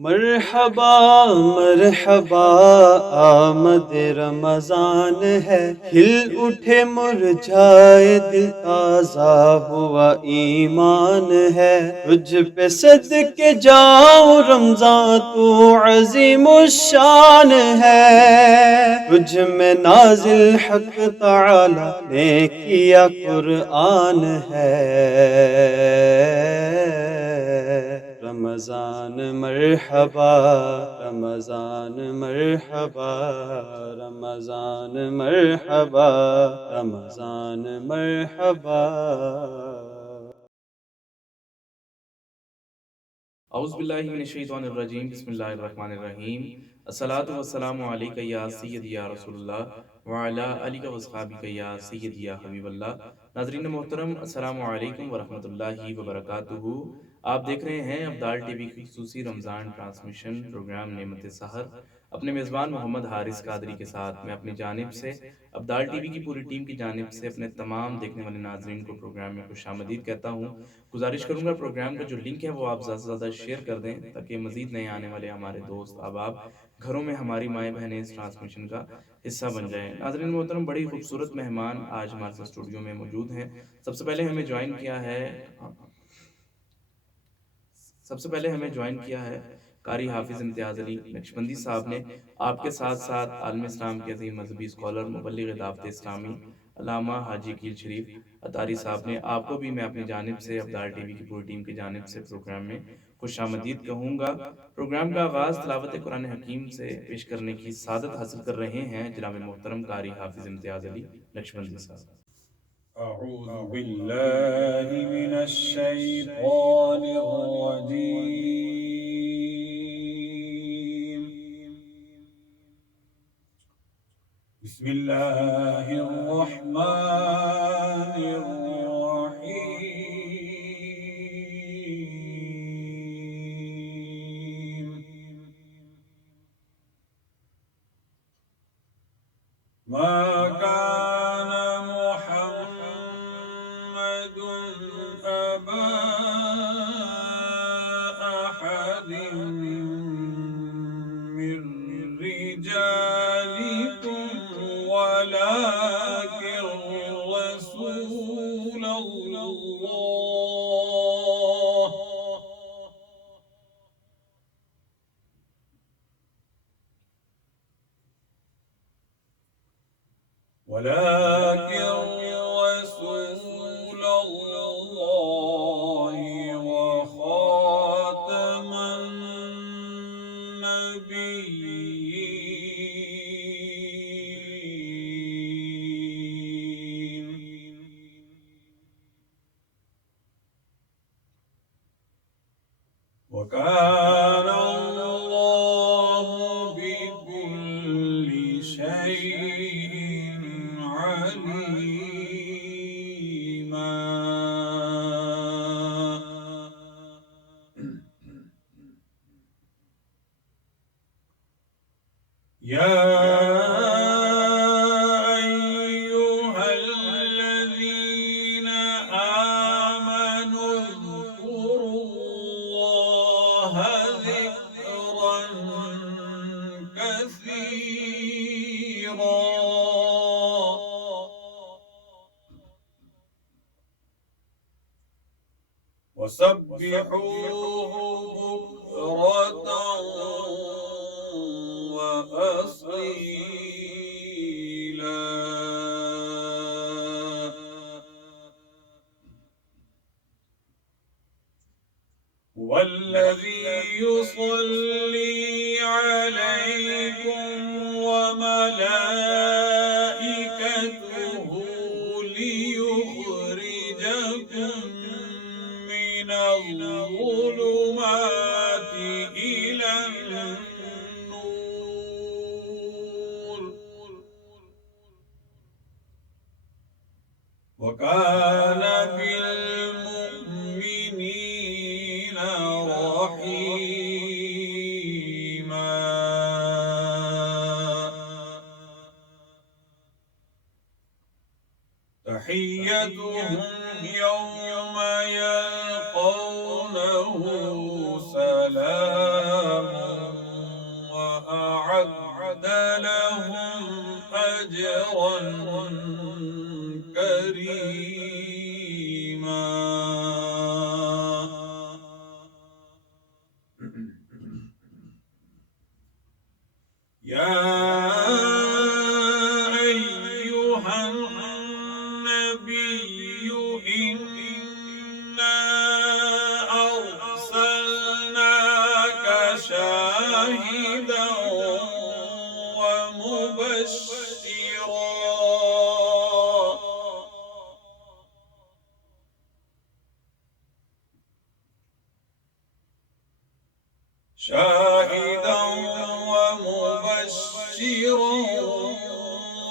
مرحبا مرحبا آمد رمضان ہے، کھل اٹھے مرجھائے دل، تازہ ہوا ایمان ہے۔ تجھ پہ صدقے جاؤں رمضان، تو عظیم الشان ہے۔ تجھ میں نازل حق تعالی نے کیا قرآن ہے۔ رمضان مرحبا، رمضان مرحبا، رمضان مرحبا، رمضان مرحبا۔ اعوذ باللہ من الشیطان الرجیم، بسم اللہ الرحمن الرحیم۔ الصلاۃ والسلام علیک یا سیدی یا رسول اللہ وعلی آلک و اصحابک یا سیدی یا حبیب اللہ۔ ناظرین محترم، السلام علیکم ورحمۃ اللہ وبرکاتہ۔ آپ دیکھ رہے ہیں ابدال ٹی وی کی خصوصی رمضان ٹرانسمیشن پروگرام نعمت سحر، اپنے میزبان محمد حارث قادری کے ساتھ میں اپنی جانب سے ابدال ٹی وی کی پوری ٹیم کی جانب سے اپنے تمام دیکھنے والے ناظرین کو پروگرام میں خوش آمدید کہتا ہوں۔ گزارش کروں گا پروگرام کا جو لنک ہے وہ آپ زیادہ سے زیادہ شیئر کر دیں تاکہ مزید نئے آنے والے ہمارے دوست احباب گھروں میں ہماری مائیں بہنیں اس ٹرانسمیشن کا حصہ بن جائیں۔ ناظرین محترم، بڑی خوبصورت مہمان آج ہمارے ساتھ اسٹوڈیو میں موجود ہیں۔ سب سے پہلے ہمیں جوائن کیا ہے قاری حافظ امتیاز علی نقشبندی صاحب نے، آپ کے ساتھ ساتھ عالم اسلام کے عظیم مذہبی اسکالر، مبلغ دعوت اسلامی علامہ حاجی عقیل شریف اطاری صاحب نے۔ آپ کو بھی میں اپنی جانب سے ابدال ٹی وی کی پوری ٹیم کی جانب سے پروگرام میں خوش آمدید کہوں گا۔ پروگرام کا آغاز تلاوت قرآن حکیم سے پیش کرنے کی سعادت حاصل کر رہے ہیں جناب محترم قاری حافظ امتیاز علی نقشبندی صاحب۔ أعوذ بالله من الشيطان الرجيم. بسم الله الرحمن الرحيم. ما كان محمد أبا أحد من رجالكم ولكن رسول الله وخاتم النبيين. وكان الله بكل شيء عليما. يا أيها الذين آمنوا اذكروا الله ذكرا كثيرا وسبحوه بكرة وأصيلا. هو الذي يصلي عليكم وملائكته ليخرجكم من الظلمات إلى النور. وكان بالمؤمنين رحيما. تحيتهم يوم يلقونه سلام لهم أجرا كريما. يا أيها النبي إنا أرسلناك شاهدا ومبشرا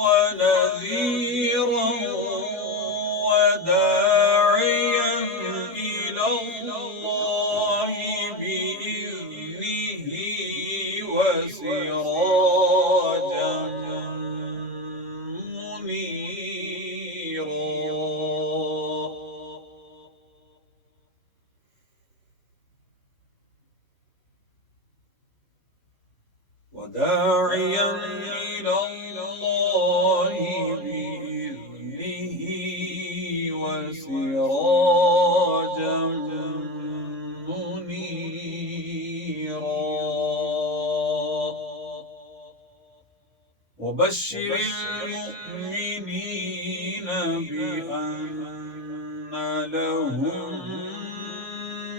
ونذيرا وداعيا إلى الله بإذنه وسراجا منيرا. وداعيا إلى الله بإذنه وسراجا منيرا. وبشر المؤمنين بأن لهم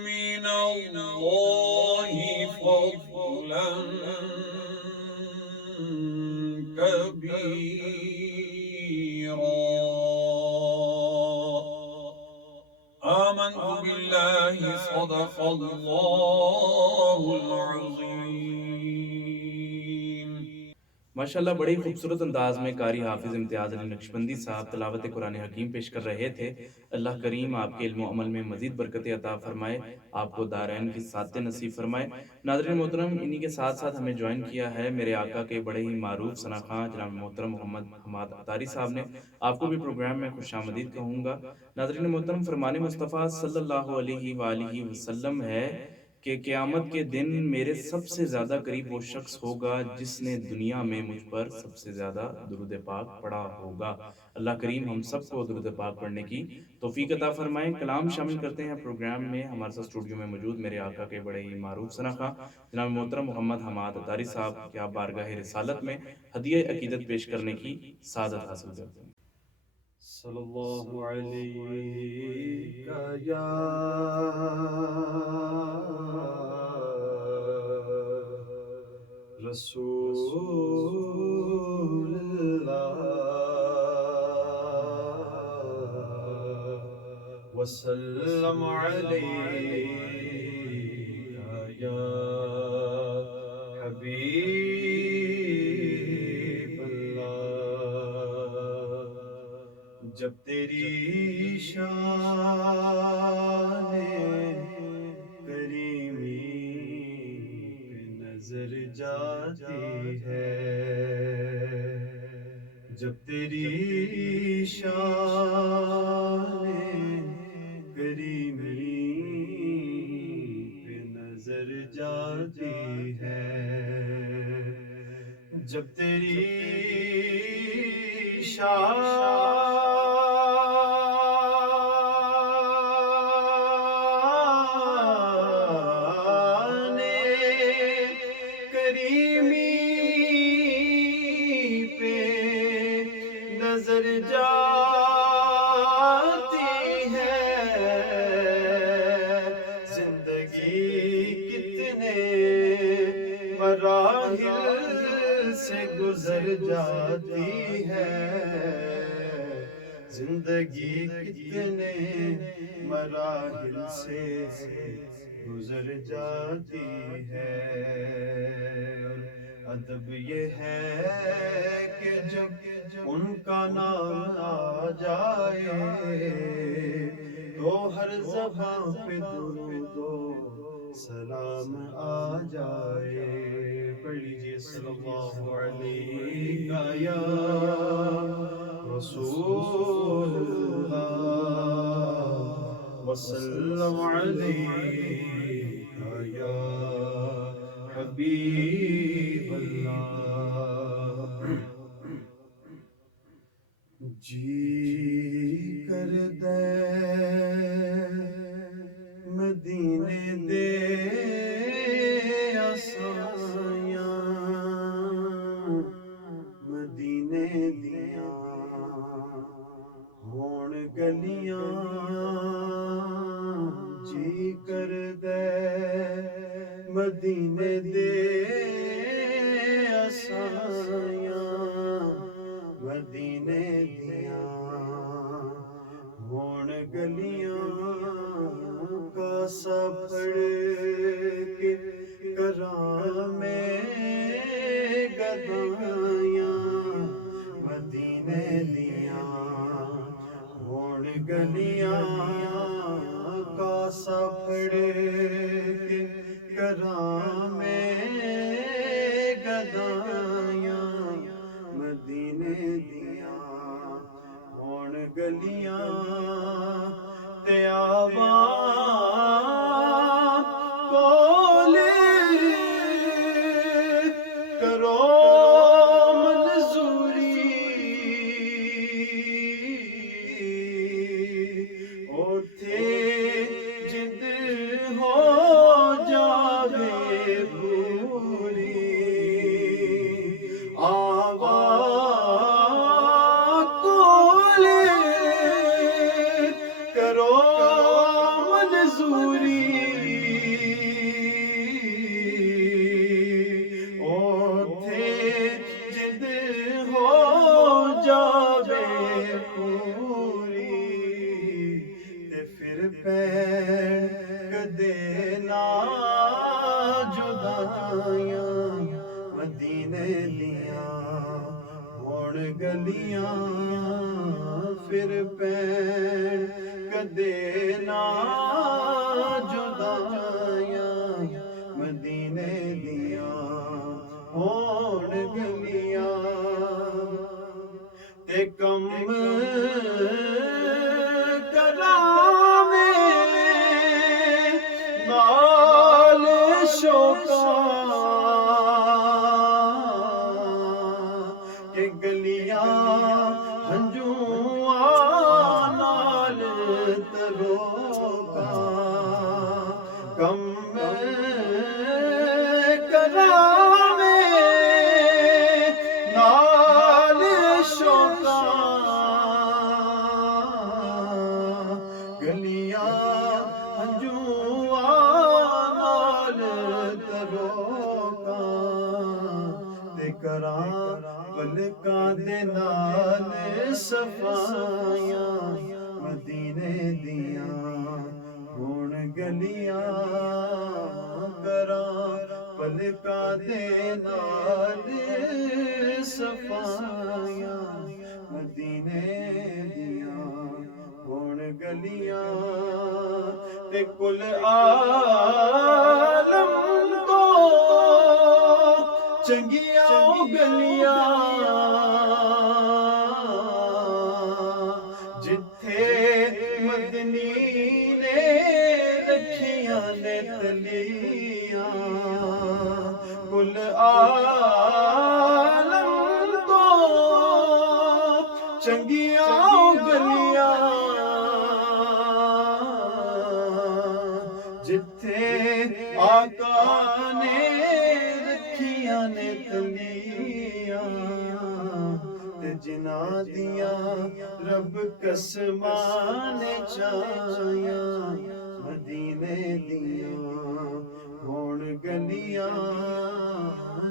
من الله فضلا كبيرا. آمنت بالله صدق الله العظيم. ماشاءاللہ بڑے ہی خوبصورت انداز میں قاری حافظ امتیاز علی نقشبندی صاحب تلاوت قرآن حکیم پیش کر رہے تھے. اللہ کریم آپ کے علم و عمل میں مزید برکت عطا فرمائے، آپ کو دارین کی سعادتیں نصیب فرمائے. ناظرین محترم، انہی کے ساتھ ساتھ ہمیں جوائن کیا ہے میرے آقا کے بڑے ہی معروف ثناخواں جناب محترم محمد حماد عطاری صاحب نے. آپ کو بھی پروگرام میں خوش آمدید کہوں گا. ناظرین محترم، فرمان مصطفیٰ صلی اللہ علیہ وآلہ وسلم ہے کہ قیامت کے دن میرے سب سے زیادہ قریب وہ شخص ہوگا جس نے دنیا میں مجھ پر سب سے زیادہ درود پاک پڑھا ہوگا. اللہ کریم ہم سب کو درود پاک پڑھنے کی توفیق عطا فرمائیں. کلام شامل کرتے ہیں پروگرام میں. ہمارے ساتھ اسٹوڈیو میں موجود میرے آقا کے بڑے ہی معروف ثناخواں جناب محترم محمد حماد عطاری صاحب کیا بارگاہ رسالت میں ہدیہ عقیدت پیش کرنے کی سعادت حاصل کرتے ہیں. صلی اللہ علیہ یا رسول اللہ وسلم علیہ یا حبیب اللہ. جب تیری شان کریمی پہ نظر جاتی ہے، جب تیری شان کریمی پہ نظر جاتی ہے، جب تیری شان نظر جاتی ہے، زندگی کتنے مراحل سے گزر جاتی ہے، زندگی کتنے مراحل سے گزر جاتی ہے. ادب یہ ہے کہ جب ان کا نام آ جائے تو ہر زبان پہ درود و سلام آ جائے. پڑھ لیجیے صلی اللہ علیہ یا رسول اللہ وسلم علیہ یا حبیب اللہ. ਅਸਾਈਆਂ ਮਦੀਨੇ ਦੀਆਂ ਹੋਣ ਗਲੀਆਂ ਜੀ ਕਰਦਾ ਮਦੀਨੇ ਦੇ ਅਸਾਈਆਂ ਮਦੀਨੇ ਦੀਆਂ ਹੋਣ ਗਲੀਆਂ ਕਾਸਾ ਫੜ ਕੇ ਕਰਾਂ ਮੈਂ ਗਦਾਈਆਂ ਮਦੀਨੇ ਦੀਆਂ ਹੋਣ ਗਲੀਆਂ ਕਾਸਾ ਫੜ ਕੇ ਕਰਾਂ ਮੈਂ ਗਦਾਈਆਂ ਮਦੀਨੇ ਦੀਆਂ ਹੋਣ ਗਲੀਆਂ ਤੇ ਆਵਾਂ ਕੋਲੇ ਕਰੋ ਮਨਜ਼ੂਰੀ ਉੱਥੇ ਜਿੰਦ ਹੋ ਜਾਵੇ ਪੂਰੀ ਆਵਾ ਕੋਲੇ ਕਰੋ ਮਨਜ਼ੂਰੀ ਉੱਥੇ ਜਿੰਦ ਹੋ ਜਾਵੇ ਪੂਰੀ ਤੇ ਫਿਰ ਪੈਣ ਕਦੇ ਨਾ ਜੁਦਾਈਆਂ ਮਦੀਨੇ ਦੀਆਂ ਹੋਣ ਗਲੀਆਂ ਫਿਰ ਪੈਣ ਕਦੇ ਨਾ ਜੁਦਾਈਆਂ ਮਦੀਨੇ ਦੀਆਂ ਹੋਣ ਗਲੀਆਂ ਤੇ ਕੰਮ ਕਰਾਂ ਮੈਂ ਨਾਲ ਸ਼ੌਕਾਂ ਕਿ ਗਲੀਆਂ ਹੰਝੂਆਂ ਨਾਲ ਤਰੋਕਾਂ ਕੰਮ ਕਰਾਂ ਮੈਂ ਨਾਲ ਸ਼ੌਕਾਂ ਗਲੀਆਂ ਹੰਝੂਆਂ ਨਾਲ ਤਰੋਕਾਂ ਤੇ ਕਰਾਂ ਪਲਕਾਂ ਦੇ ਨਾਲ ਸਫਾਈਆਂ ਮਦੀਨੇ ਦੀਆਂ ਹੋਣ ਗਲੀਆਂ ਕਰਾਂ ਪਲਕਾਂ ਦੇ ਨਾਲ ਸਫਾਈਆਂ ਮਦੀਨੇ ਦੀਆਂ ਹੋਣ ਗਲੀਆਂ ਤੇ ਕੁਲ ਆਲਮ ਤੋਂ ਚੰਗੀਆਂ ਗਲੀਆਂ ਜਿੱਥੇ ਮਦਨੀ ਨੇ ਰੱਖੀਆਂ ਨੇ ਤਲੀਆਂ ਕੁਲ ਆਲਮ ਤੋਂ ਚੰਗੀਆਂ ਗਲੀਆਂ ਜਿੱਥੇ ਆਕਾ ਨੇ ਰੱਖੀਆਂ ਨੇ ਤਲੀਆਂ ਤੇ ਜਿਨ੍ਹਾਂ ਦੀਆਂ ਰੱਬ ਕਸਮਾਂ ਨੇ ਚਾਹੀਆਂ ਮਦੀਨੇ ਦੀਆਂ ਹੋਣ ਗਲੀਆਂ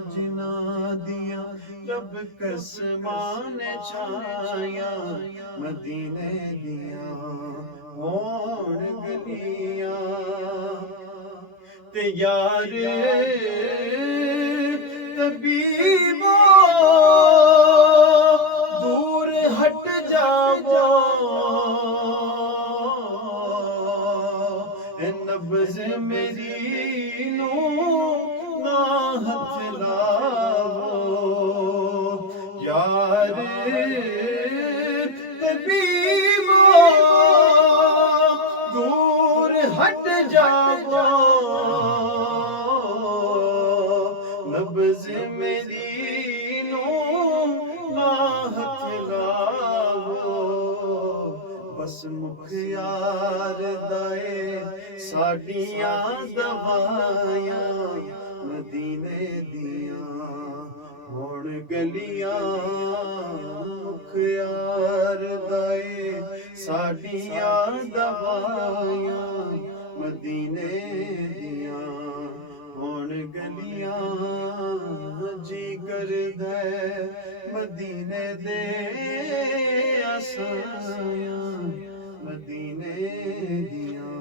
ਜਿਨ੍ਹਾਂ ਦੀਆਂ ਰੱਬ ਕਸਮਾਂ ਨੇ ਚਾਹੀਆਂ ਮਦੀਨੇ ਦੀਆਂ ਹੋਣ ਗਲੀਆਂ ਤੇ ਯਾਰ ਤਬੀਬੋ ਦੂਰ ਹਟ ਜਾਵੋ ਇਹ ਨਬਜ਼ ਮੇਰੀ ਨੂੰ ਨਾ ਹੱਥ ਲਾਵੋ ਯਾਰ ਤਬੀਬੋ ਦੂਰ ਹਟ ਜਾਵੋ ਨਬਜ਼ ਮੇਰੀ ਨੂੰ ਨਾ ਹੱਥ ਲਾਵੋ ਬਸ ਮੁਖ ਯਾਰ ਦਾਏ ਸਾਡੀਆਂ ਦਵਾਈਆਂ ਮਦੀਨੇ گلیاں مخیار دائے ساڈیاں دوائیاں مدینے دیاں ہون گلیاں جی کردے مدینے دے آسایاں مدینے دیاں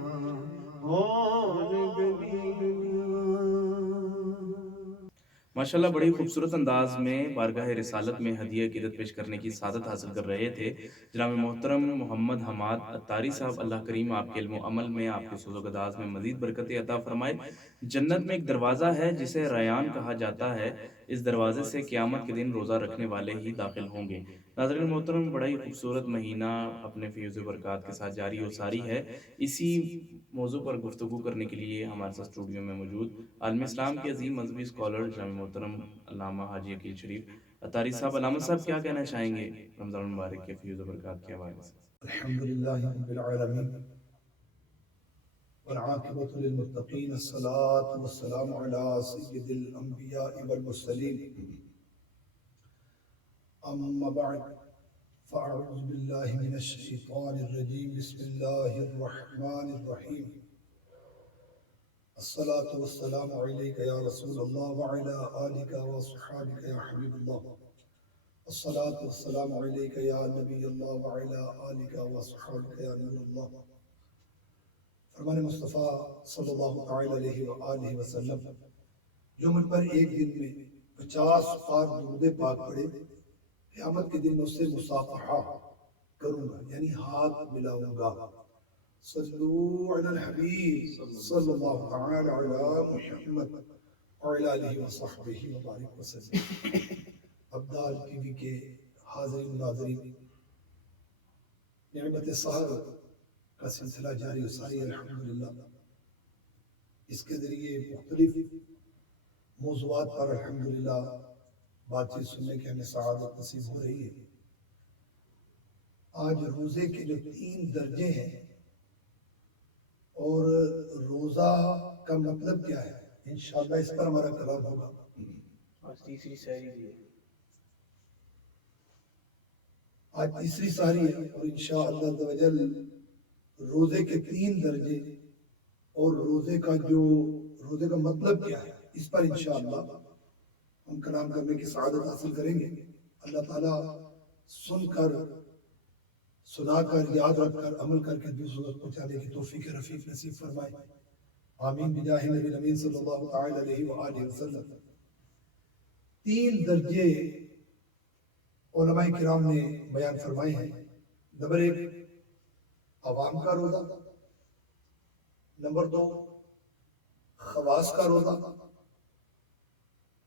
ہون گلیاں. ماشاءاللہ بڑی خوبصورت انداز میں بارگاہ رسالت میں ہدیہ عقیدت پیش کرنے کی سعادت حاصل کر رہے تھے جناب محترم محمد حماد اتاری صاحب. اللہ کریم آپ کے علم و عمل میں، آپ کے سوز و گداز میں مزید برکتیں عطا فرمائے. جنت میں ایک دروازہ ہے جسے ریان کہا جاتا ہے، اس دروازے سے قیامت کے دن روزہ رکھنے والے ہی داخل ہوں گے. ناظرین محترم، بڑا ہی خوبصورت مہینہ اپنے فیض و برکات کے ساتھ جاری و ساری ہے. اسی موضوع پر گفتگو کرنے کے لیے ہمارے ساتھ اسٹوڈیو میں موجود عالم اسلام کے عظیم مذہبی اسکالر جناب محترم علامہ حاجی عقیل شریف اتاری صاحب. علامہ صاحب کیا کہنا چاہیں گے رمضان المبارک کے فیض و برکات کے حوالے سے؟ الحمدللہ رب العالمین والعاقبۃ للمتقین الصلاۃ والسلام علی سید الانبیاء والمرسلین اما بعد فاعوذ باللہ من الشیطان الرجیم بسم اللہ الرحمن الرحیم الصلاۃ والسلام علیک یا رسول اللہ وعلی آلک وصحابک یا حبیب اللہ الصلاۃ والسلام علیک یا نبی اللہ وعلی آلک وصحابک یا نور اللہ. فرمان مصطفیٰ صلی اللہ تعالی علیہ وآلہ وسلم، جو مجھ پر ایک دن میں 50 بار درود پاک پڑھے قیامت کے دن میں اس سے مصافحہ کروں گا، یعنی ہاتھ ملاؤں گا. صلو علی الحبیب صلی اللہ تعالی علی محمد وعلی آلہ وصحبہ وبارک وسلم. ابدال ٹی وی کے حاضرین و ناظرین، نعمت سحر کا سلسلہ جاری و ساری الحمدللہ. اس کے ذریعے مختلف موضوعات پر الحمدللہ بات چیت سننے کی ہمیں سعادت نصیب ہو رہی ہے. آج روزے کے جو 3 درجے ہیں اور روزہ کا مطلب کیا ہے، انشاءاللہ اس پر ہمارا کلام ہوگا. آج تیسری سحری بھی ہے. آج تیسری سحری ہے اور انشاءاللہ عز و جل روزے کے 3 درجے اور روزے کا مطلب کیا ہے، اس پر انشاءاللہ ہم کلام کرنے کی سعادت حاصل کریں گے. اللہ تعالیٰ سن کر، سنا کر، یاد رکھ کر، عمل کر کے دوسروں تک پہنچانے کی توفیق رفیق نصیب فرمائے. آمین بجاہ نبی امین صلی اللہ تعالی علیہ وآلہ وسلم. 3 درجے علماء کرام نے بیان فرمائے ہیں. نمبر 1 عوام کا روزہ، نمبر 2 خواص کا روزہ،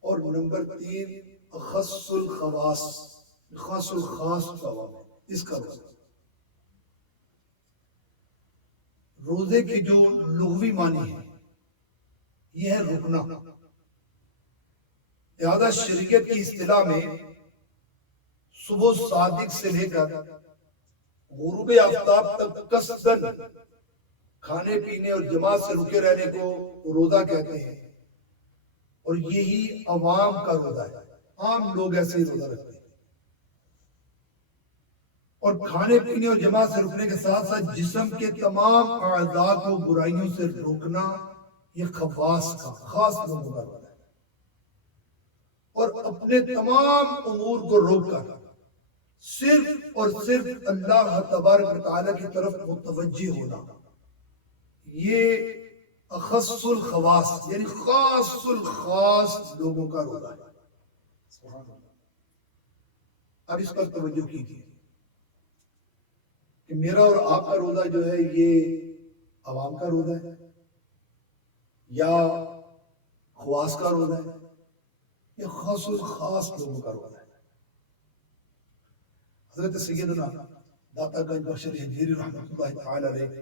اور نمبر 3 اخص الخواص، خاص الخاص کا عوام، اس کا روزہ. روزے کی جو لغوی معنی ہے یہ ہے رکنا. لہذا شریعت کی اصطلاح میں صبح صادق سے لے کر غروب آفتاب تک قصداً کھانے پینے اور جماعت سے رکے رہنے کو روزہ کہتے ہیں، اور یہی عوام کا روزہ ہے. عام لوگ ایسے ہی روزہ رکھتے ہیں، اور کھانے پینے اور جماعت سے رکنے کے ساتھ ساتھ جسم کے تمام اعضاء کو برائیوں سے روکنا، یہ خواص کا، خاص لوگوں کا روزہ ہے. اور اپنے تمام امور کو روک کر صرف اور صرف اللہ تبارک و تعالیٰ کی طرف متوجہ ہونا، یہ اخص الخواص یعنی خاص الخاص لوگوں کا روزہ ہے. سبحان اللہ. اب اس پر توجہ کیجیے کہ میرا اور آپ کا روزہ جو ہے یہ عوام کا روزہ ہے یا خواص کا روزہ ہے یا خاص الخاص لوگوں کا روزہ ہے. حضرت سیدنا داتا گنج بخش ہجویری رحمۃ اللہ تعالی علیہ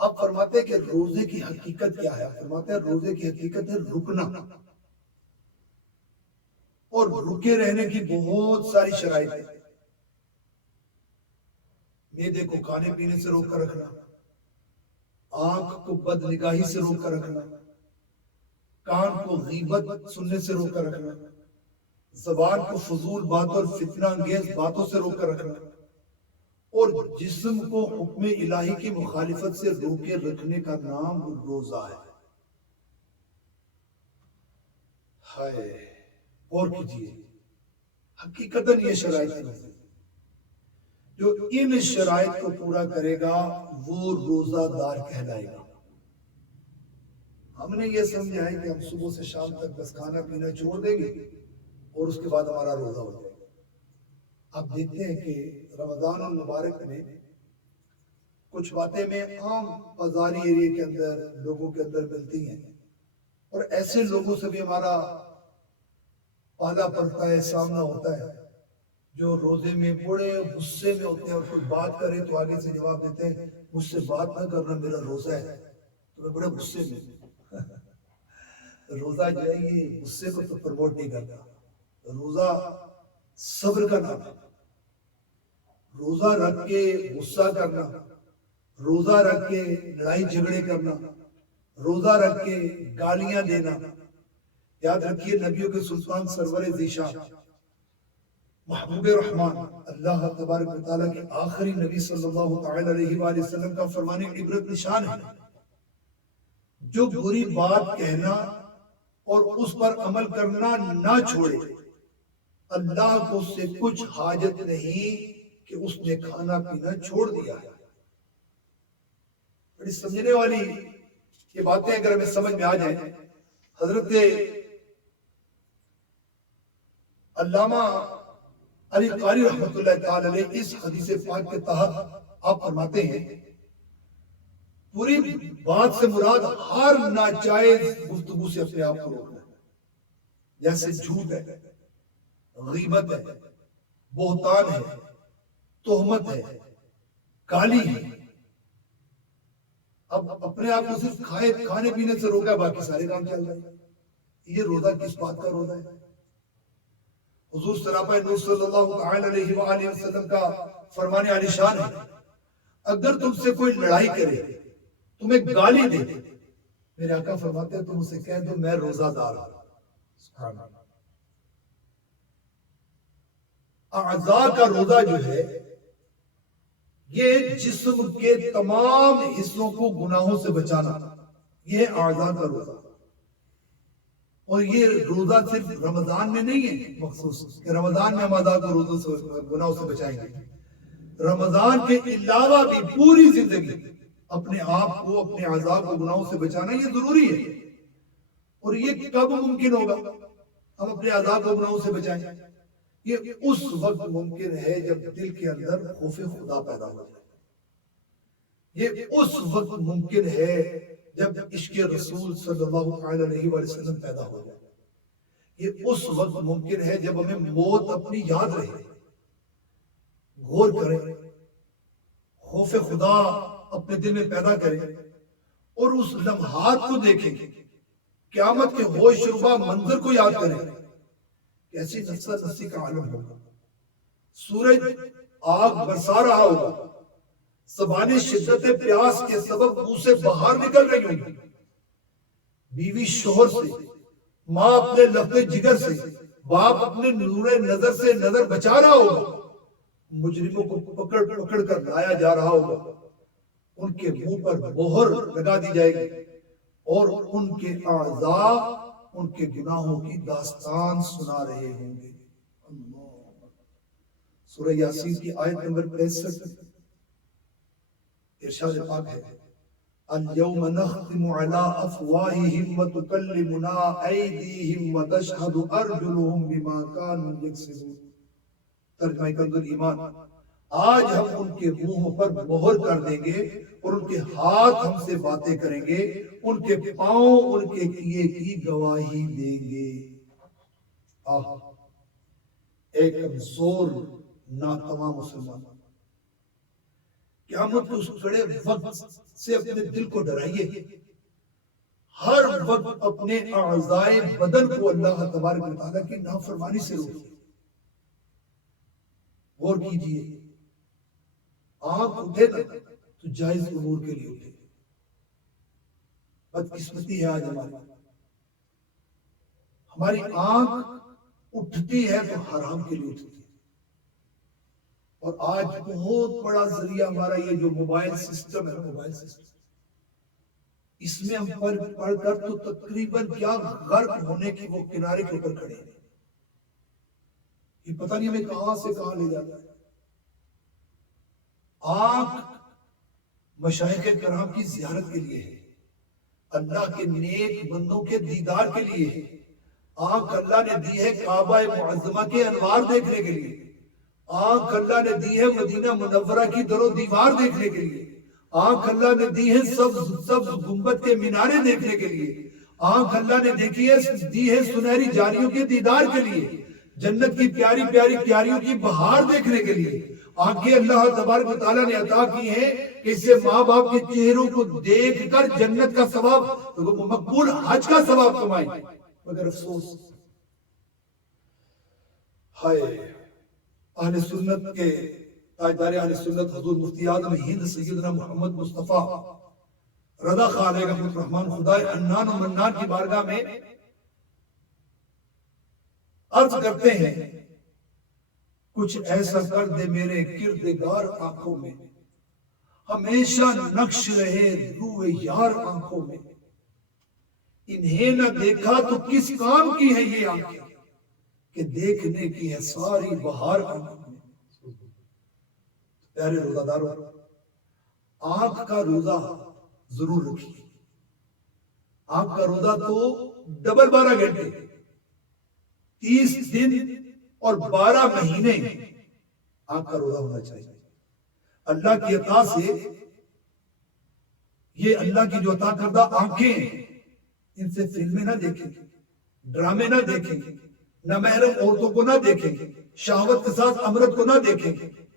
آپ فرماتے ہیں کہ روزے کی حقیقت کیا ہے. فرماتے ہیں روزے کی حقیقت ہے رکنا، اور رکے رہنے کی بہت ساری شرائط ہیں. معدے کو کھانے پینے سے روک کر رکھنا، آنکھ کو بد نگاہی سے روک کر رکھنا، کان کو غیبت سننے سے روک کر رکھنا، زبان کو فضول باتوں اور فتنہ انگیز باتوں سے روک کر رکھنا، اور جسم کو حکم الہی کی مخالفت سے روکے رکھنے کا نام روزہ ہے۔ ہائے، اور کیجیے، حقیقتاً یہ شرائط ہیں، جو ان شرائط کو پورا کرے گا وہ روزہ دار کہلائے گا۔ ہم نے یہ سمجھا ہے کہ ہم صبح سے شام تک بس کھانا پینا چھوڑ دیں گے اور اس کے بعد ہمارا روزہ ہو جائے گا۔ آپ دیکھتے ہیں کہ رمضان المبارک میں کچھ باتیں میں عام بازاری ایریے کے اندر لوگوں کے اندر ملتی ہیں، اور ایسے لوگوں سے بھی ہمارا پالا پڑتا ہے، سامنا ہوتا ہے، جو روزے میں بڑے غصے میں ہوتے ہیں اور کوئی بات کرے تو آگے سے جواب دیتے ہیں مجھ سے بات نہ کرنا، میرا روزہ ہے۔ تو میں بڑے غصے میں روزہ جو ہے یہ غصے کو تو پروموٹ نہیں کرتا، روزہ صبر کا نام ہے۔ روزہ رکھ کے غصہ کرنا، روزہ رکھ کے لڑائی جھگڑے کرنا، روزہ رکھ کے گالیاں دینا، یاد رکھیے نبیوں کے سلطان سرور ذیشان محبوب رحمان اللہ تبارک و تعالیٰ کے آخری نبی صلی اللہ تعالی علیہ وآلہ وسلم کا فرمان عبرت نشان ہے، جو بری بات کہنا اور اس پر عمل کرنا نہ چھوڑے، اللہ کو اس سے کچھ حاجت نہیں کہ اس نے کھانا پینا چھوڑ دیا ہے۔ بڑی سمجھنے والی یہ باتیں اگر ہمیں سمجھ میں آ جائیں، حضرت علامہ علی قاری رحمۃ اللہ تعالی علیہ اس حدیث پاک کے تحت آپ فرماتے ہیں پوری بات سے مراد ہر ناجائز گفتگو سے اپنے آپ کو روکنا ہے، جیسے جھوٹ ہے، غیبت ہے، بہتان ہے، تہمت ہے، گالی ہے۔ اب اپنے آپ کو صرف کھانے پینے سے روکا، باقی سارے کام چل رہے ہیں۔ یہ روزہ کس بات کا روزہ ہے؟ حضور سراپا نور صلی اللہ تعالی علیہ وآلہ وسلم کا فرمان عالی شان ہے، اگر تم سے کوئی لڑائی کرے، تمہیں گالی دے، میرے آقا فرماتے ہیں تم اسے کہہ دو میں روزہ دار ہوں۔ سبحان اللہ۔ اعضاء کا روزہ جو ہے یہ جسم کے تمام حصوں کو گناہوں سے بچانا، یہ اعضاء کا روزہ۔ اور یہ روزہ صرف رمضان میں نہیں ہے مخصوص کہ رمضان میں ہم اعضاء کو روزوں سے گناہوں سے بچائیں گے، رمضان کے علاوہ بھی پوری زندگی اپنے آپ کو، اپنے اعضاء کو گناہوں سے بچانا یہ ضروری ہے۔ اور یہ کب ممکن ہوگا ہم اپنے اعضاء کو گناہوں سے بچائیں؟ یہ اس وقت ممکن ہے جب دل کے اندر خوف خدا پیدا ہو جائے، یہ اس وقت ممکن ہے جب عشق رسول صلی اللہ علیہ وسلم پیدا ہو جائے، یہ اس وقت ممکن ہے جب ہمیں موت اپنی یاد رہے، غور کریں، خوف خدا اپنے دل میں پیدا کریں، اور اس لمحات کو دیکھیں، قیامت کے ہوش ربا منظر کو یاد کریں، کیسی نفسہ نفسی کا عالم ہوگا، سورج آگ برسا رہا ہوگا، زبانیں شدت پیاس کے سبب منہ سے باہر نکل رہی ہوں گی، بیوی شوہر سے، ماں اپنے لفظ جگر سے، باپ اپنے نور نظر سے نظر بچا رہا ہوگا، مجرموں کو پکڑ پکڑ کر لایا جا رہا ہوگا، ان کے منہ پر مہر لگا دی جائے گی، اور ان کے اعضاء ان کے گناہوں کی داستان سنا رہے ہوں گے۔ سورہ یاسین کی آیت نمبر 65 ارشاد پاک ہے اليوم نختم على افواههم وتكلمنا ايديهم وتشهد ارجلهم بما كانوا يكسبون۔ ترجمہ کنز ایمان، آج ہم ان کے منہوں پر مہر کر دیں گے اور ان کے ہاتھ ہم سے باتیں کریں گے، ان کے پاؤں ان کے کیے کی گواہی دیں گے۔ ایک کمزور ناتواں مسلمان، قیامت کو اس کڑے وقت سے اپنے دل کو ڈرائیے، ہر وقت اپنے اعضاء بدن کو اللہ تبارک و تعالیٰ کی نافرمانی سے روکیے۔ غور کیجئے، آنکھ اٹھے نا تو جائز امور کے لیے اٹھے۔ بدقسمتی ہے آج ہماری آنکھ اٹھتی ہے تو حرام کے لیے اٹھتی ہے. اور آج بہت بڑا ذریعہ ہمارا یہ جو موبائل سسٹم ہے، موبائل سسٹم، اس میں ہم پڑھ کر تو تقریباً کیا غرق ہونے کی وہ کنارے کے اوپر کھڑے ہیں. یہ پتہ نہیں ہمیں کہاں سے کہاں لے جاتا ہے. آنکھ مشائخ کرام کی زیارت کے لیے ہے، اللہ کے نیک بندوں کے دیدار کے لیے ہے. آنکھ اللہ نے دی ہے کعبہ معظمہ کے انوار دیکھنے کے لیے. آنکھ اللہ نے دی ہے مدینہ منورہ کی در و دیوار دیکھنے کے لیے. آنکھ اللہ نے دی ہے سبز گنبد کے مینارے دیکھنے کے لیے. آنکھ اللہ نے دی ہے سنہری جاریوں کے دیدار کے لیے، جنت کی پیاری پیاری پیاریوں کی بہار دیکھنے کے لیے. آنکھیں اللہ تبارک و تعالیٰ نے عطا کی ہیں کہ اس سے ماں باپ کے چہروں کو دیکھ کر جنت کا ثواب، مقبول حج کا ثواب کمائیں. مگر افسوس، ہائے اہل سنت کے تاجدار اہل سنت حضور مفتی اعظم ہند سیدنا محمد مصطفیٰ رضا خان علیہ الرحمن خدائے حنان و منان کی بارگاہ میں عرض کرتے ہیں، کچھ ایسا کر دے میرے کردگار آنکھوں میں، ہمیشہ نقش رہے روئے یار آنکھوں میں. انہیں نہ دیکھا تو کس کام کی ہے یہ آنکھیں، کہ دیکھنے کی ہے ساری بہار آنکھوں میں. پیارے روزہ داروں، آنکھ کا روزہ ضرور رکھیے. آنکھ کا روزہ تو ڈبل 12 گھنٹے، 30 دن اور 12 مہینے آنکھ کا روزہ ہونا چاہیے. اللہ کی عطا سے، یہ اللہ کی جو عطا کردہ آنکھیں ہیں، ان سے فلمیں نہ دیکھیں، ڈرامے نہ دیکھیں، نہ محرم عورتوں کو نہ دیکھیں، شہوت کے ساتھ امرت کو نہ دیکھیں،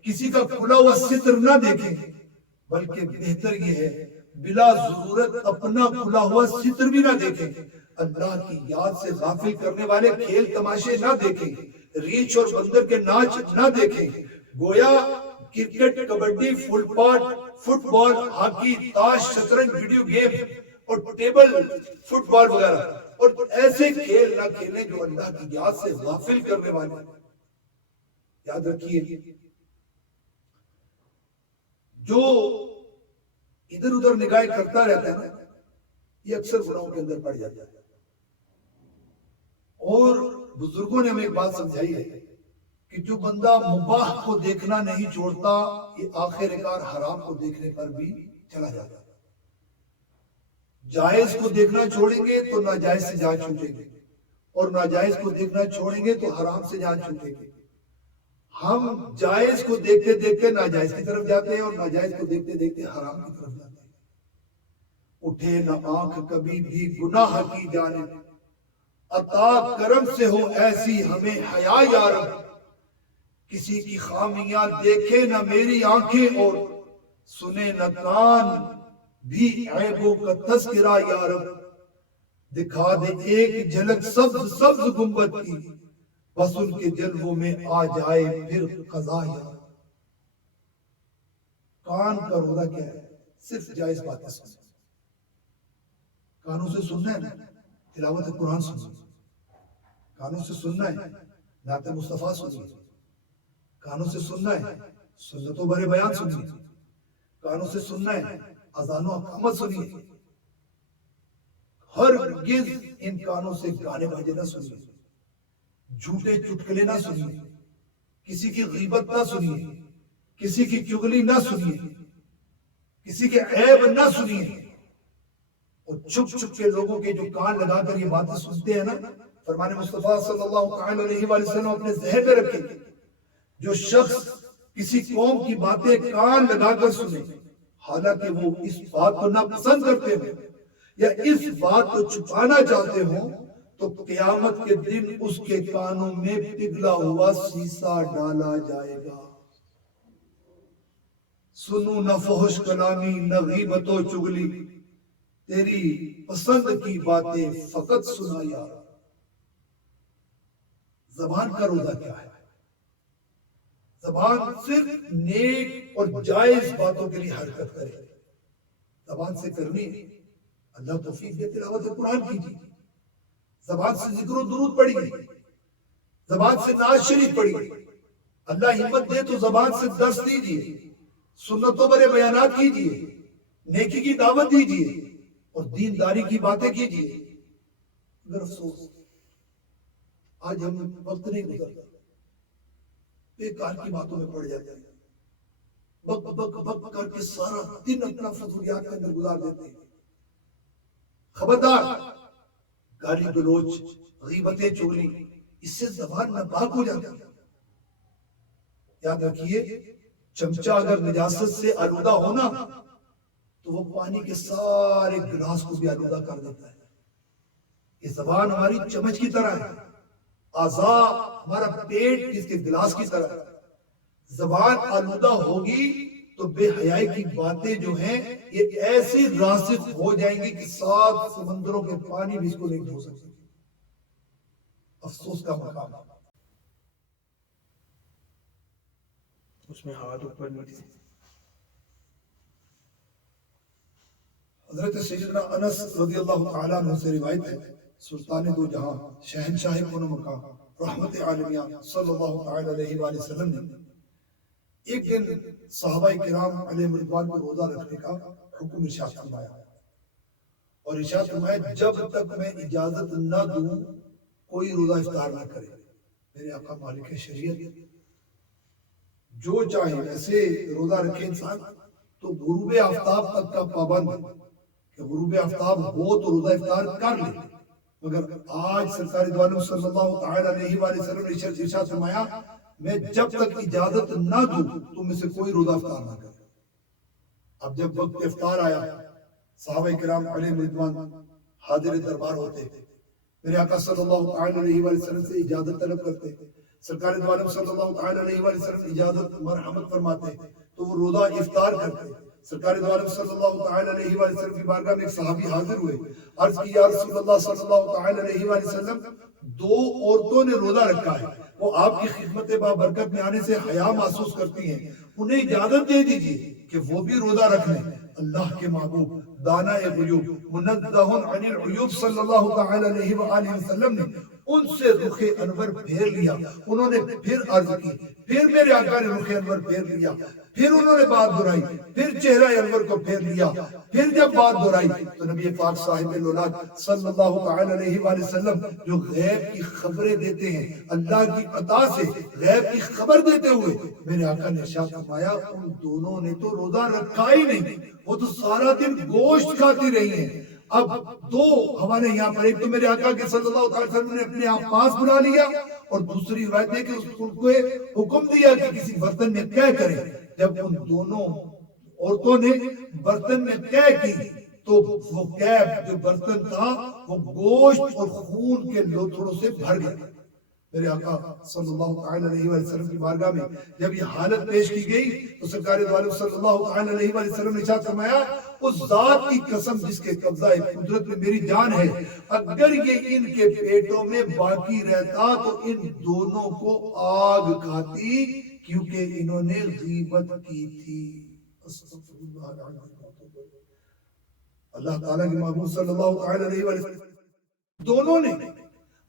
کسی کا کھلا ہوا ستر نہ دیکھیں. بلکہ بہتر یہ ہے بلا ضرورت اپنا کھلا ہوا ستر بھی نہ دیکھیں. اللہ کی یاد سے غافل کرنے والے کھیل تماشے نہ دیکھیں، ریچھ اور بندر کے ناچ نہ دیکھیں. گویا کرکٹ، کبڈی، فٹ بال، ہاکی، تاش، شطرنج، ویڈیو گیم اور ٹیبل فٹ بال وغیرہ اور ایسے کھیل نہ کھیلیں جو اللہ کی یاد سے غافل کرنے والے. یاد رکھیے، جو ادھر ادھر نگاہیں کرتا رہتا ہے نا، یہ اکثر گناہوں کے اندر پڑ جاتا ہے. اور بزرگوں نے ہمیں ایک بات سمجھائی ہے کہ جو بندہ مباح کو دیکھنا نہیں چھوڑتا، یہ آخر کار حرام کو دیکھنے پر بھی چلا جاتا ہے. جائز کو دیکھنا چھوڑیں گے تو ناجائز سے جان چھوٹیں گے، اور ناجائز کو دیکھنا چھوڑیں گے تو حرام سے جان چھوٹیں گے. ہم جائز کو دیکھتے دیکھتے ناجائز کی طرف جاتے ہیں، اور ناجائز کو دیکھتے دیکھتے حرام کی طرف جاتے ہیں. اٹھے نہ آنکھ کبھی بھی گناہ کی جانب، عطا کرم سے ہو ایسی ہمیں حیا یا رب. کسی کی خامیاں دیکھے نہ میری آنکھیں، اور سنے نہ کان بھی عیبوں کا تذکرہ یا رب. دکھا دے ایک جھلک سبز سبز گنبد کی، بس ان کے جلووں میں آ جائے پھر قضا یا رب. کان کا روزہ کیا ہے؟ صرف جائز باتیں سننا. کانوں سے سننا ہے نا، تلاوت قرآن سننا. کانوں سے سننا ہے نعت مصطفیٰ سنیے. کانوں سے سننا ہے سنتوں بھرے بیان سنیے. کانوں سے سننا ہے اذان و اقامت سنیے. ہرگز ان کانوں سے گانے باجے نہ سنیے، جھوٹے چٹکلے نہ سنیے، کسی کی غیبت نہ سنیے، کسی کی چغلی نہ سنیے، کسی کے عیب نہ سنیے. اور چھپ چھپ کے لوگوں کے جو کان لگا کر یہ باتیں سنتے ہیں نا، فرمان مصطفیٰ صلی اللہ علیہ وآلہ وسلم اپنے ذہن میں رکھے، جو شخص کسی قوم کی باتیں کان لگا کر سنے، حالانکہ وہ اس بات کو ناپسند کرتے ہیں یا اس بات کو چھپانا چاہتے ہوں، تو قیامت کے دن اس کے کانوں میں پگھلا ہوا سیسا ڈالا جائے گا. سنو نہ فحش کلامی نہ غیبت و چغلی، تیری پسند کی باتیں فقط سنا یا رب. زبان کا روزہ کیا ہے؟ زبان صرف نیک اور جائز باتوں کے لیے حرکت کرے. زبان سے کرنی ہے، اللہ توفیق دے، تلاوت قرآن کیجیے. زبان سے ذکر و درود پڑھیے. زبان سے نعت شریف پڑھی، اللہ ہمت دے تو زبان سے درس دیجئے، سنتوں برے بیانات کیجئے، نیکی کی دعوت دیجئے اور دینداری کی باتیں کیجئے۔ مگر افسوس آج ہم وقت نہیں گزرتا، بیکار کی باتوں میں پڑ جاتے ہیں، بک بک بک کر کے سارا دن اپنا فضولیات کے اندر گزار دیتے ہیں۔ خبردار، گالی گلوچ، غیبتیں، چغلی، اس سے زبان ناپاک ہو جاتی ہے۔ یاد رکھیے، چمچہ اگر نجاست سے آلودہ ہونا تو وہ پانی کے سارے گلاس کو بھی آلودہ کر دیتا ہے۔ یہ زبان ہماری چمچ کی طرح ہے، اعضاء ہمارا پیٹ اس کے گلاس کی طرح ہے۔ زبان آلودہ ہوگی تو بے حیائی کی باتیں جو ہیں یہ ایسی راسخ ہو جائیں گی کہ 7 سمندروں کے پانی بھی اس کو نہیں دھو سکتے۔ افسوس کا مقام ہے۔ اس میں ہاتھ اوپر نیچے۔ حضرت سیدنا انس رضی اللہ تعالیٰ عنہ سے روایت ہے، سلطان دو جہاں، شہنشاہ کون مکان، رحمت عالمیہ صلی اللہ تعالیٰ علیہ وآلہ وسلم نے ایک دن صحابہ کرام علیہ رضوان کو روزہ رکھنے کا حکم ارشاد فرمایا، اور ارشاد فرمایا جب تک میں اجازت نہ دوں کوئی روزہ افطار نہ کرے۔ میرے آقا مالک شریعت جو چاہے ایسے روزہ رکھے انسان تو غروب آفتاب تک کا پابند ہے کہ غروب آفتاب ہو تو روزہ افطار کر لے، مگر آج سرکار دو عالم صلی اللہ تعالی علیہ وآلہ وسلم نے ارشاد فرمایا میں جب تک اجازت نہ دوں تم میں سے کوئی روزہ افطار نہ کرے۔ اب جب وقت افطار آیا، صحابہ کرام علیہ رضوان حاضر دربار ہوتے، میرے آقا صلی اللہ تعالی علیہ وآلہ وسلم سے اجازت طلب کرتے، سرکار دو عالم صلی اللہ تعالی علیہ وآلہ وسلم اجازت مرحمت فرماتے تو وہ روزہ افطار کرتے۔ سرکار دو عالم صلی اللہ تعالی علیہ وآلہ وسلم کی بارگاہ میں ایک صحابی حاضر ہوئے، عرض کی یا رسول اللہ صلی اللہ تعالی علیہ وآلہ وسلم 2 عورتوں نے روزہ رکھا ہے، وہ آپ کی خدمت بابرکت میں آنے سے حیا محسوس کرتی ہیں، انہیں اجازت دے دیجیے کہ وہ بھی روزہ رکھ لیں۔ اللہ کے محبوب دانا غیوب منزہ عن العیوب صلی اللہ تعالی علیہ وآلہ وسلم نے ان سے رخ انور پھیر لیا، انہوں نے پھر عرض کی، پھر میرے آقا نے رخ انور پھیر لیا، پھر انہوں نے بات دہرائی، پھر چہرہ انور کو پھیر لیا، پھر جب بات دہرائی تو نبی پاک صاحب الولاد صلی اللہ تعالی علیہ وآلہ وسلم جو غیب کی خبریں دیتے ہیں، اللہ کی عطا سے غیب کی خبر دیتے ہوئے میرے آقا نے ارشاد فرمایا ان دونوں نے تو روزہ رکھا ہی نہیں، وہ تو سارا دن گوشت کھاتی رہی ہیں۔ اب 2 حوالے یہاں پر، ایک تو میرے آقا کے صلی اللہ علیہ وسلم نے اپنے آپ پاس بنا لیا، اور دوسری روایت ہے کہ ان کو حکم دیا کہ کسی برتن میں قے کریں۔ جب ان دونوں عورتوں نے برتن میں قے کی تو وہ قے جو برتن تھا وہ گوشت اور خون کے لوتھڑوں سے بھر گیا۔ میرے آقا صلی اللہ تعالی علیہ وآلہ وسلم کی بارگاہ میں جب یہ حالت پیش کی گئی تو سرکار دو عالم صلی اللہ تعالی علیہ وآلہ وسلم نے ارشاد فرمایا اس ذات کی قسم جس کے قبضہ قدرت میں میری جان ہے، اگر یہ ان کے پیٹوں میں باقی رہتا تو ان دونوں کو آگ کھاتی کیونکہ انہوں نے غیبت کی تھی۔ اللہ تعالیٰ کے محبوب صلی اللہ تعالی علیہ وآلہ وسلم دونوں نے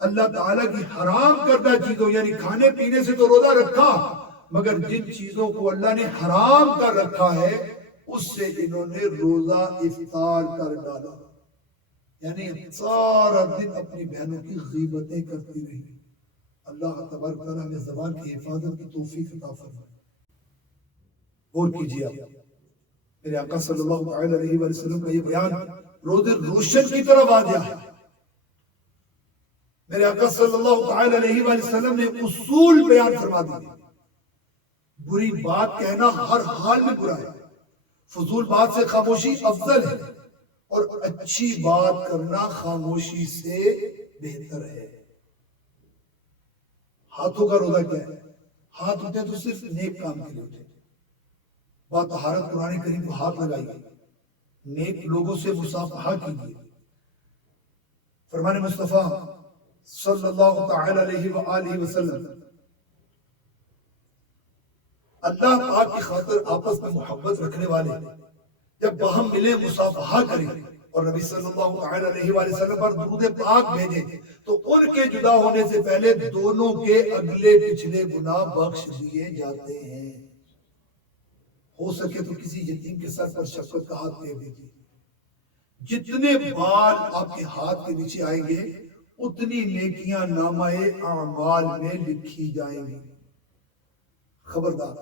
اللہ تعالیٰ کی حرام کردہ چیزوں یعنی کھانے پینے سے تو روزہ رکھا، مگر جن چیزوں کو اللہ نے حرام کر رکھا ہے اس سے انہوں نے روزہ افطار کر ڈالا، یعنی سارا دن اپنی بہنوں کی غیبتیں کرتی رہی۔ اللہ تبارک و تعالیٰ میں زبان کی حفاظت کی توفیق عطا فرمائے۔ غور کیجیے آپ، میرے آقا صلی اللہ تعالی علیہ وآلہ وسلم کا یہ بیان روز روشن کی طرح واضح ہے۔ میرے آقا صلی اللہ تعالی علیہ وآلہ وسلم نے اصول بیان فرما دی، بری بات کہنا ہر حال میں برا ہے، فضول بات سے خاموشی افضل ہے، اور اچھی بات کرنا خاموشی سے بہتر ہے۔ ہاتھوں کا روزہ کیا ہے؟ ہاتھ ہوتے ہیں تو صرف نیک کام کے لیے ہوتے ہیں۔ بات طہارت قرآن کریم کو ہاتھ لگائیے، نیک لوگوں سے مصافحہ کیجیے۔ فرمان مصطفیٰ صلی اللہ تعالی علیہ وآلہ وسلم اللہ پاک کی خاطر آپس میں محبت رکھنے والے جب باہم ملے مصافحہ کریں اور نبی صلی اللہ علیہ وآلہ وسلم پر درود پاک بھیجے تو ان کے جدا ہونے سے پہلے دونوں کے اگلے پچھلے گناہ بخش دیے جاتے ہیں۔ ہو سکے تو کسی یتیم کے سر پر شفقت کا ہاتھ پھیر دیجیے، جتنے بال آپ کے ہاتھ کے نیچے آئیں گے اتنی نیکیاں نامہ اعمال میں لکھی جائیں گی۔ خبردار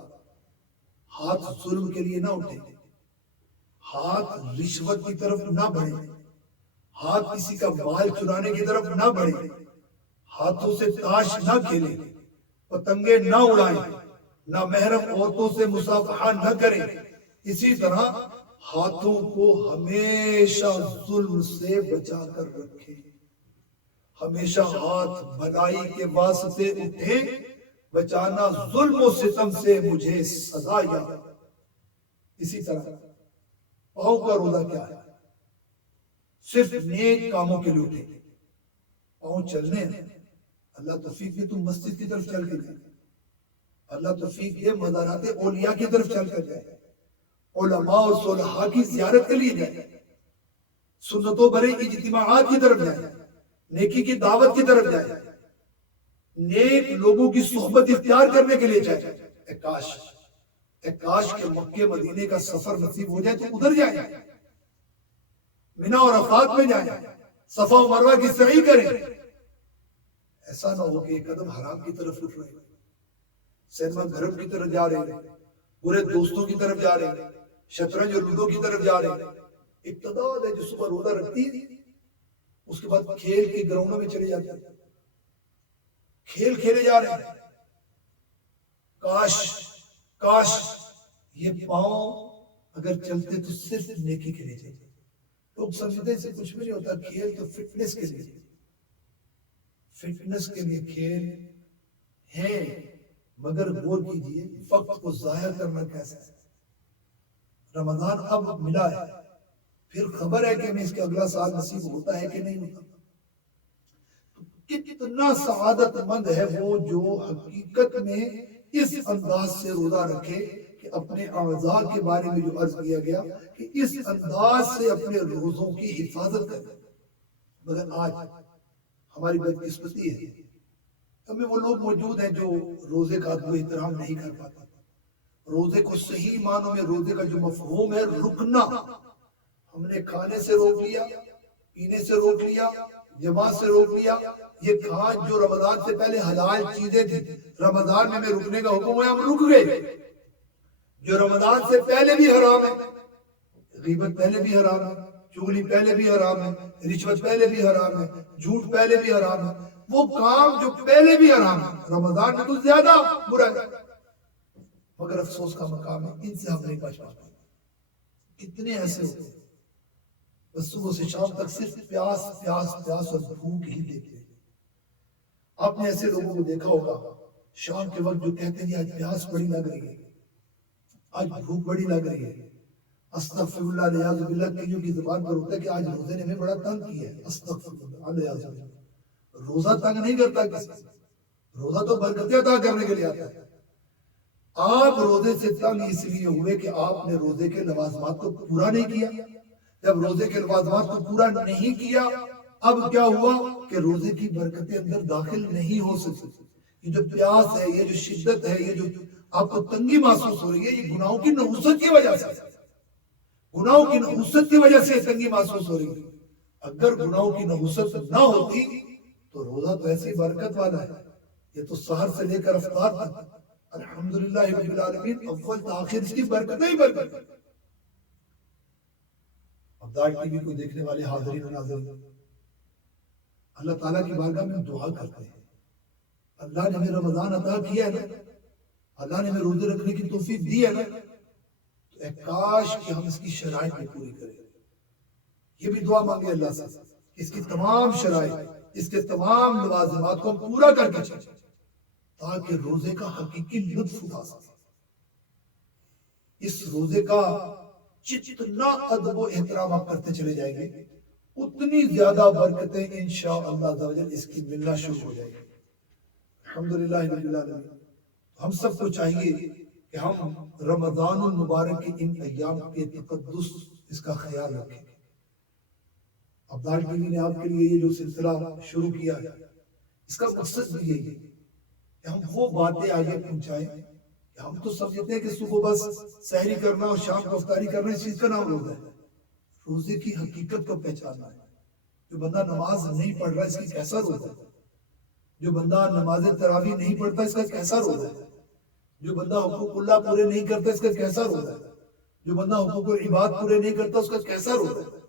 ہاتھ ظلم کے لیے نہ اٹھے، ہاتھ رشوت کی طرف نہ بڑھے، ہاتھ کسی کا مال چرانے کی طرف نہ بڑھے، ہاتھوں سے تاش نہ کھیلیں، پتنگیں نہ اڑائیں، نہ محرم عورتوں سے مصافحہ نہ کریں۔ اسی طرح ہاتھوں کو ہمیشہ ظلم سے بچا کر رکھیں، ہمیشہ ہاتھ بھلائی کے واسطے اٹھے، بچانا ظلم و ستم سے مجھے سزا یا۔ اسی طرح پاؤں کا روزہ کیا ہے؟ صرف نیک کاموں کے لیے اٹھے، پاؤں چلنے ہیں، اللہ توفیق دے تم مسجد کی طرف چل کے جائے، اللہ توفیق دے مزارات اولیاء کی طرف چل کر جائے، علماء اور صلحاء کی زیارت کے لیے جائے، سنتوں بھرے اجتماعات کی طرف جائے، نیکی کی دعوت کی طرف جائے، نیک لوگوں کی صحبت اختیار کرنے کے لیے جائے۔ اے کاش کہ مکہ مدینے کا سفر نصیب ہو جائے تو ادھر جائیں، منی اور عرفات میں جائیں، صفا و مروہ کی سعی کریں۔ ایسا نہ ہو کہ ایک قدم حرام کی طرف اٹھ رہے، سینما گھرم کی طرف جا رہے، برے دوستوں کی طرف جا رہے، شطرنج اور لوڈو کی طرف جا رہے۔ ایک تعداد ہے جو صبح روزہ رکھتی ہے، اس کے بعد کھیل کے گراؤنڈوں میں چلے جاتے ہیں، کھیل کھیلے جا رہے ہیں۔ کاش یہ پاؤں اگر چلتے تو صرف نیکی کے لیے چلتے۔ لوگ سمجھتے سے کچھ بھی نہیں ہوتا، کھیل تو فٹنس کے لیے، فٹنس کے لیے کھیل ہے، مگر غور کیجئے وقت کو ضائع کرنا کیسا ہے۔ رمضان اب ملا ہے، پھر خبر ہے کہ ہمیں اس کے اگلا سال نصیب ہوتا ہے کہ نہیں ہوتا۔ کتنا سعادت مند ہے وہ جو حقیقت میں اس انداز سے روزہ رکھے کہ اپنے اعضاء کے بارے میں جو عرض کیا گیا کہ اس انداز سے اپنے روزوں کی حفاظت کرے۔ مگر آج ہماری بدقسمتی ہے، ہمیں وہ لوگ موجود ہیں جو روزے کا ادب و احترام نہیں کر پاتے۔ روزے کو صحیح معنوں میں روزے کا جو مفہوم ہے رکنا، ہم نے کھانے سے روک لیا، پینے سے روک لیا، جماعت سے روک لیا۔ یہ کھان جو رمضان سے پہلے حلال چیزیں تھی، رمضان میں رکنے کا حکم ہے، ہم رک گئے۔ جو رمضان سے پہلے بھی حرام ہے، غیبت پہلے بھی حرام ہے، چغلی پہلے بھی حرام ہے، رشوت پہلے بھی حرام ہے، جھوٹ پہلے بھی حرام ہے، وہ کام جو پہلے بھی حرام ہے رمضان میں تو زیادہ برا ہے۔ مگر افسوس کا مقام ہے ان سے ہم نہیں بچ پاتے۔ کتنے ایسے ہوتے ہیں بس صبح سے شام تک صرف پیاس پیاس پیاس اور بھوک ہی دیکھتے ہیں۔ آپ نے ایسے لوگوں کو دیکھا ہوگا شام کے وقت جو کہتے ہیں آج پیاس بڑی لگ رہی ہے، آج بھوک بڑی لگ رہی ہے، استغفر اللہ علیہ باللہ کئیوں کی زبان پر ہوتا ہے کہ آج روزے نے ہمیں بڑا تنگ کیا ہے۔ استغفر اللہ علیہ باللہ، روزہ تنگ نہیں کرتا کسی، روزہ تو برکتیں عطا کرنے کے لیے آتا ہے۔ آپ روزے سے تنگ اس لیے ہوئے کہ آپ نے روزے کے لوازمات کو پورا نہیں کیا۔ جب روزے کے لوازمات کو پورا نہیں کیا، اب کیا ہوا کہ روزے کی برکتیں اندر داخل نہیں ہو سکتی۔ یہ جو پیاس ہے، یہ جو شدت ہے، یہ جو آپ کو تنگی محسوس ہو رہی ہے، یہ گناہوں کی نحوست کی وجہ سے، گناہوں کی نحوست کی وجہ سے تنگی محسوس ہو رہی ہے۔ اگر گناہوں کی نحوست نہ ہوتی تو روزہ تو ایسی برکت والا ہے، یہ تو سحر سے لے کر افطار تک الحمدللہ رب العالمین، اول تاخیر اس کی برکت ہی برکت۔ اب داعی ٹی وی کو دیکھنے والے حاضرین و ناظرین، اللہ تعالیٰ کی بارگاہ میں دعا کرتے ہیں، اللہ نے ہمیں رمضان عطا کیا ہے نا، اللہ نے ہمیں روزے رکھنے کی توفیق دی ہے نا، تو اے کاش کہ ہم اس کی شرائط میں پوری کریں۔ یہ بھی دعا مانگے اللہ سے، اس کی تمام شرائط، اس کے تمام لوازمات کو ہم پورا کر کے چلیں تاکہ روزے کا حقیقی لطف اٹھا سکیں۔ اس روزے کا جتنا ادب و احترام آپ کرتے چلے جائیں گے اتنی زیادہ برکتیں انشاءاللہ عز و جل اس کی ملنا شروع ہو جائے گی۔ الحمدللہ رب العالمین، ہم سب کو چاہیے کہ ہم رمضان المبارک کے ان ایام کے تقدس اس کا خیال رکھیں، ابدال ٹی وی نے آپ کے لیے یہ جو سلسلہ شروع کیا ہے اس کا مقصد بھی یہی ہے کہ ہم وہ باتیں آگے پہنچائیں کہ ہم تو سمجھتے ہیں کہ صبح بس سحری کرنا اور شام کو افطاری کرنا اس چیز کا نام روزہ ہے. روزے کی حقیقت کو پہچاننا ہے. جو بندہ نماز نہیں پڑھ رہا اس کی کیسا روزہ ہے؟ جو بندہ نماز تراویح نہیں پڑھتا اس کا کیسا روزہ ہے؟ جو بندہ حقوق اللہ پورے نہیں کرتا اس کا کیسا روزہ ہے؟ جو بندہ حقوق العباد پورے نہیں کرتا اس کا کیسا روزہ ہے؟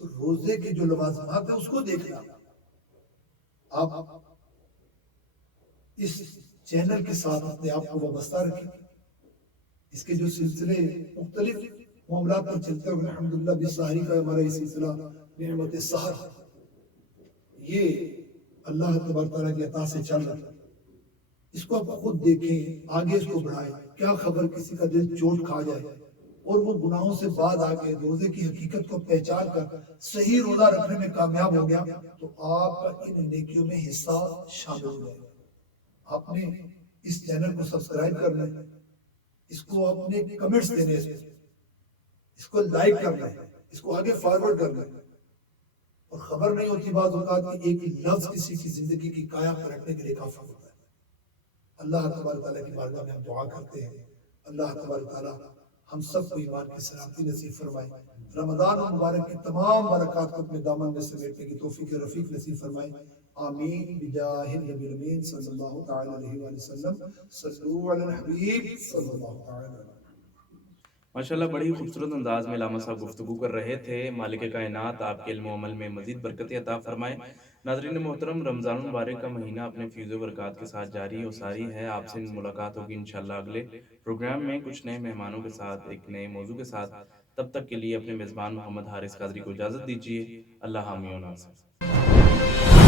تو روزے کی جو لوازمات ہیں اس کو دیکھنا. آپ اس چینل کے ساتھ اپنے آپ کو وابستہ رکھیں. اس کے جو سلسلے مختلف معاملات پر چلتے ہیں الحمدللہ بسحری کا ہمارا یہ سلسلہ نعمت سحر یہ اللہ تبارک تعالیٰ کی عطا سے چل رہا ہے. اس کو آپ خود دیکھیں, آگے اس کو بڑھائیں. کیا خبر کسی کا دل چوٹ کھا جائے اور وہ گناہوں سے بعد آگے روزے کی حقیقت کو پہچان کر صحیح روزہ رکھنے میں کامیاب ہو گیا تو آپ کا ان نیکیوں میں حصہ شامل ہو جائے گا. آپ نے اس چینل کو سبسکرائب کرنا ہے, اس کو اپنے کمنٹس دینے ہیں, اس کو لائک کرنا ہے, اس کو آگے فارورڈ کرنا ہے. اور خبر نہیں ہوتی بعض اوقات کہ ایک لفظ کسی کی زندگی کی کایا پلٹنے کے لیے کافی ہوتا ہے. اللہ تبارک تعالیٰ کی بارگاہ میں ہم دعا کرتے ہیں اللہ تبارک تعالیٰ ہم سب کو ایمان کی سلامتی نصیب فرمائے. رمضان المبارک کی تمام برکات کو اپنے دامن میں سمیٹنے کی توفیق رفیق نصیب فرمائے. آمین بجاہ النبی الامین صلی اللہ تعالی علیہ وآلہ وسلم. صلو علی الحبیب صلی اللہ تعالی علیہ وسلم. ماشاءاللہ بڑی خوبصورت انداز میں علامہ صاحب گفتگو کر رہے تھے. مالک کائنات آپ کے علم و عمل میں مزید برکت عطا فرمائے. ناظرین محترم, رمضان المبارک کا مہینہ اپنے فیض و برکات کے ساتھ جاری و ساری ہے. آپ سے ملاقات ہوگی انشاءاللہ اگلے پروگرام میں کچھ نئے مہمانوں کے ساتھ, ایک نئے موضوع کے ساتھ. تب تک کے لیے اپنے میزبان محمد حارث قادری کو اجازت دیجیے. اللہ حامی و ناصر.